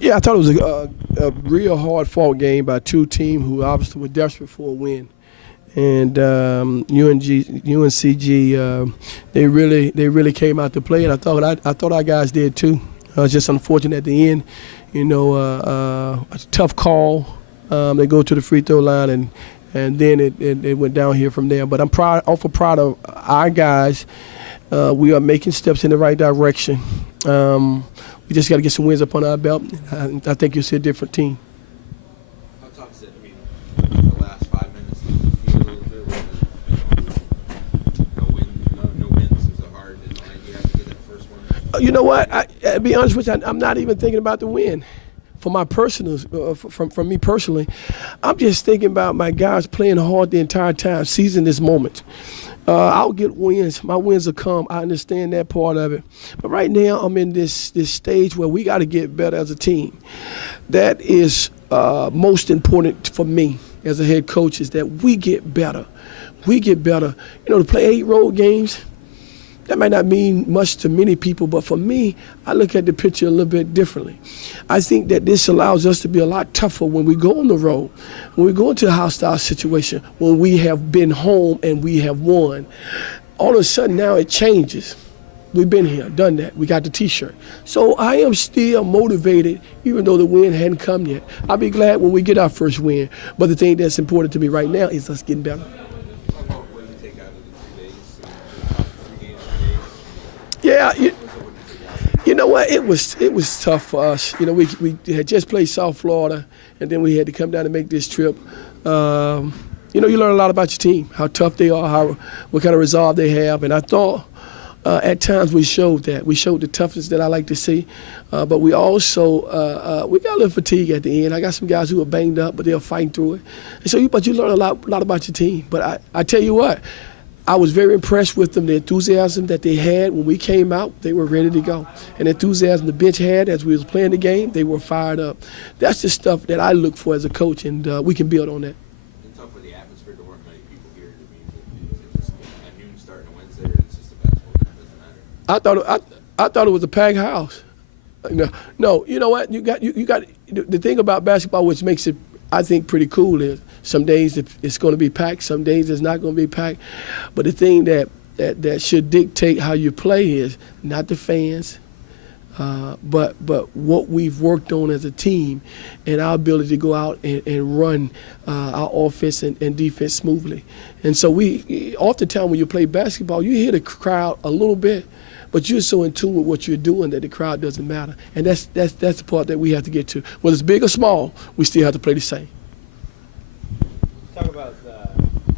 Yeah, I thought it was a real hard-fought game by two teams who obviously were desperate for a win. And UNCG, they really came out to play, and I thought our guys did too. It's just unfortunate at the end, a tough call. They go to the free throw line, and then it went down here from there. But I'm awful proud of our guys. We are making steps in the right direction. We just got to get some wins up on our belt. I think you'll see a different team. How tough is it? I mean, the last 5 minutes, you feel a little bit no wins is a hard deadline. You have to get that first one. You know what? I'll be honest with you, I'm not even thinking about the win. For my personal, from me personally, I'm just thinking about my guys playing hard the entire time, seizing this moment. I'll get wins. My wins will come. I understand that part of it. But right now, I'm in this stage where we got to get better as a team. That is most important for me as a head coach, is that we get better. We get better. To play 8 road games, that might not mean much to many people, but for me, I look at the picture a little bit differently. I think that this allows us to be a lot tougher when we go on the road, when we go into a hostile situation, when we have been home and we have won. All of a sudden now it changes. We've been here, done that. We got the T-shirt. So I am still motivated, even though the win hadn't come yet. I'll be glad when we get our first win. But the thing that's important to me right now is us getting better. Yeah, you know what? It was tough for us. We had just played South Florida, and then we had to come down and make this trip. You learn a lot about your team, how tough they are, what kind of resolve they have, and I thought at times we showed that. We showed the toughness that I like to see, but we also we got a little fatigue at the end. I got some guys who are banged up, but they're fighting through it. And so, but you learn a lot about your team. But I tell you what. I was very impressed with them, the enthusiasm that they had when we came out. They were ready to go. And the enthusiasm the bench had as we was playing the game, they were fired up. That's the stuff that I look for as a coach, and we can build on that. It's tough for the atmosphere to work many people here. Is it just at noon starting a Wednesday, or it's just a basketball game? It doesn't matter. I thought it was a packed house. No, you know what? You got the thing about basketball, which makes it, I think, pretty cool, is some days it's going to be packed, some days it's not going to be packed. But the thing that should dictate how you play is not the fans, but what we've worked on as a team and our ability to go out and run our offense and defense smoothly. And so oftentimes when you play basketball, you hear the crowd a little bit, but you're so in tune with what you're doing that the crowd doesn't matter. And that's the part that we have to get to. Whether it's big or small, we still have to play the same. Talk about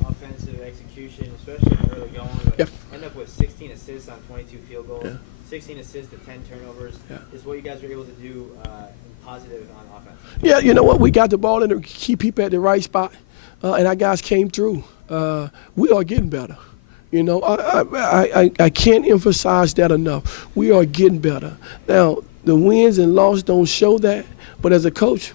offensive execution, especially in the early going. Yep. End up with 16 assists on 22 field goals, Yeah. 16 assists to 10 turnovers. Yeah. Is what you guys were able to do positive on offense? Yeah, you know what? We got the ball in the key people at the right spot, and our guys came through. We are getting better. I can't emphasize that enough. We are getting better. Now, the wins and losses don't show that, but as a coach,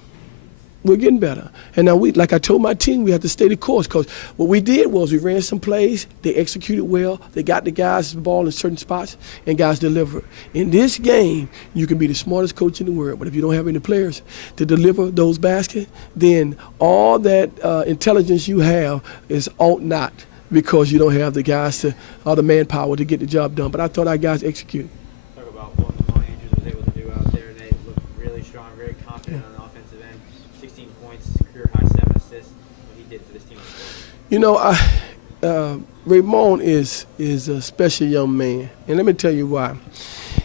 we're getting better. And now like I told my team, we have to stay the course, because what we did was we ran some plays, they executed well, they got the guys the ball in certain spots, and guys delivered. In this game, you can be the smartest coach in the world, but if you don't have any players to deliver those baskets, then all that intelligence you have is ought not, because you don't have the guys or the manpower to get the job done. But I thought our guys executed. Talk about what Lamont Andrews was able to do out there. They looked really strong, very confident on the offensive end. 16 points, career high 7 assists. What he did for this team. Raymond is a special young man, and let me tell you why.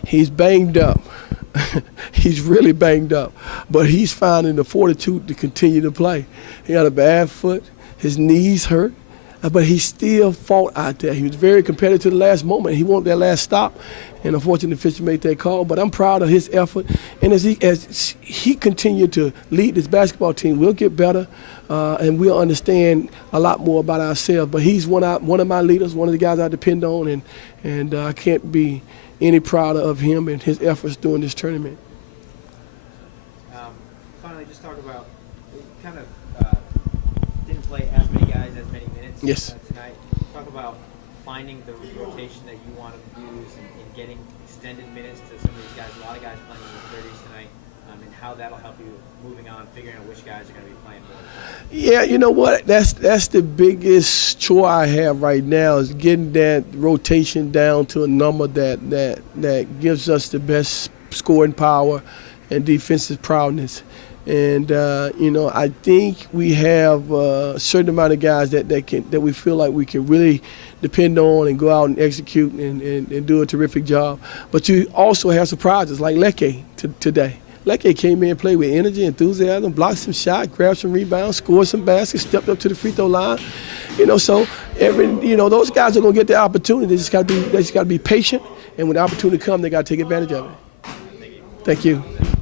He's banged up. He's really banged up, but he's finding the fortitude to continue to play. He got a bad foot. His knees hurt. But he still fought out there. He was very competitive to the last moment. He wanted that last stop, and unfortunately, the Fisher made that call. But I'm proud of his effort. And as he continued to lead this basketball team, we'll get better, and we'll understand a lot more about ourselves. But he's one of my leaders, one of the guys I depend on, and I can't be any prouder of him and his efforts during this tournament. Finally, just talk about kind of didn't play as many guys as many minutes Yes. Tonight. Talk about finding the rotation that you want to use and getting extended minutes to some of these guys. A lot of guys playing in the 30s tonight, and how that'll help you moving on, figuring out which guys are going to be playing more? Yeah, you know what? That's the biggest chore I have right now is getting that rotation down to a number that gives us the best scoring power and defensive prowess. And I think we have a certain amount of guys that we feel like we can really depend on and go out and execute and do a terrific job. But you also have surprises like Leke today. Leke came in and played with energy, enthusiasm, blocked some shots, grabbed some rebounds, scored some baskets, stepped up to the free throw line. So those guys are gonna get the opportunity. They just gotta be patient, and when the opportunity comes, they gotta take advantage of it. Thank you. Thank you.